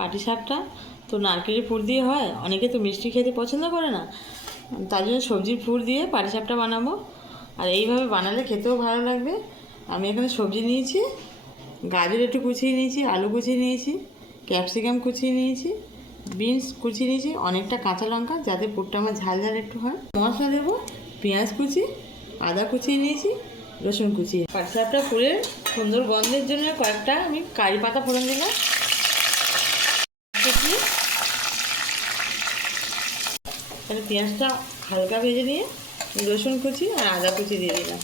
পাটিসাপটা তো নারকেলের পুর দিয়ে হয়, অনেকে তো মিষ্টি খেতে পছন্দ করে না, তার জন্য সবজির পুর দিয়ে পাটিসাপটা বানাবো। আর এইভাবে বানালে খেতেও ভালো লাগবে। আমি এখানে সবজি নিয়েছি, গাজর একটু কুচিয়ে নিয়েছি, আলু কুচিয়ে নিয়েছি, ক্যাপসিকাম কুচিয়ে নিয়েছি, বিনস কুচিয়ে নিয়েছি, অনেকটা কাঁচা লঙ্কা যাতে পুরটা আমার ঝাল ঝাল একটু হয়। মশলা দেবো পেঁয়াজ কুচি, আদা কুচিয়ে নিয়েছি, রসুন কুচিয়ে। পাটিসাপটা পুরের সুন্দর গন্ধের জন্য কয়েকটা আমি কারি পাতা ফোড়ন দিলাম। কুচিয়ে তাহলে পেঁয়াজটা হালকা ভেজে নিয়ে রসুন কুচি আর আদা কুচি দিয়ে দিলাম।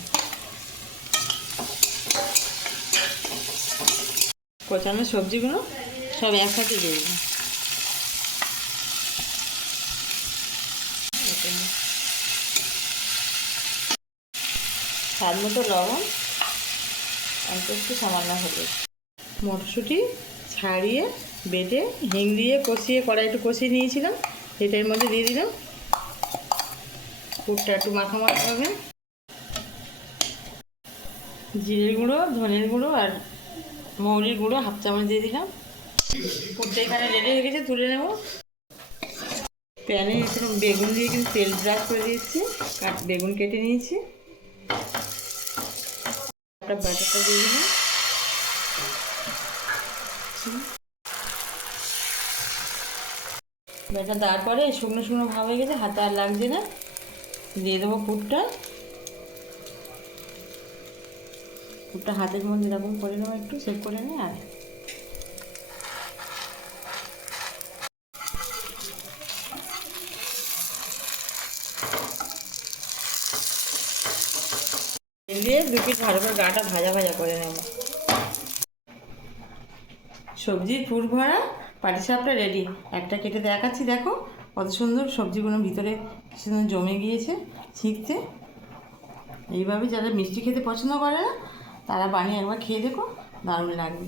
কোচানো সবজিগুলো সব একসাথে দিয়ে দিলাম। স্বাদ মতো লবণ, অল্প একটু সামান্য হলুদ। মটরশুঁটি ছাড়িয়ে বেটে হিং দিয়ে কষিয়ে কড়াই একটু কষিয়ে নিয়েছিলাম, সেটার মধ্যে দিয়ে দিলাম। পুরটা একটু মাখামাখা হবে। জিরের গুঁড়ো, ধনের গুঁড়ো আর মৌরির গুঁড়ো হাফ চামচ দিয়ে দিলাম। পুরটা এখানে রেডি হয়ে গেছে, তুলে নেব। প্যানে এখানে বেগুন দিয়ে কিন্তু তেল ব্রাশ করে দিয়েছি, বেগুন কেটে নিয়েছি। একটা বাটারটা দিয়ে দিলাম। ব্যাটা দেওয়ার পরে শুকনো শুকনো ভাব হয়ে গেছে, হাতে আর লাগছে না। দিয়ে দেবো পুরটা। পুরটা হাতের মধ্যে এরকম করে নেবো, একটু সেভ করে নিই। আর দিয়ে দু পিঠ ভালো করে গাটা ভাজা ভাজা করে নেব। সবজির পুর ভরা পাটিসাপটা রেডি। একটা কেটে দেখাচ্ছি, দেখো কত সুন্দর সবজিগুলো ভিতরে কি সুন্দর জমে গিয়েছে ছিঁকতে। এইভাবে যারা মিষ্টি খেতে পছন্দ করে না তারা বানিয়ে একবার খেয়ে দেখো, দারুণ লাগবে।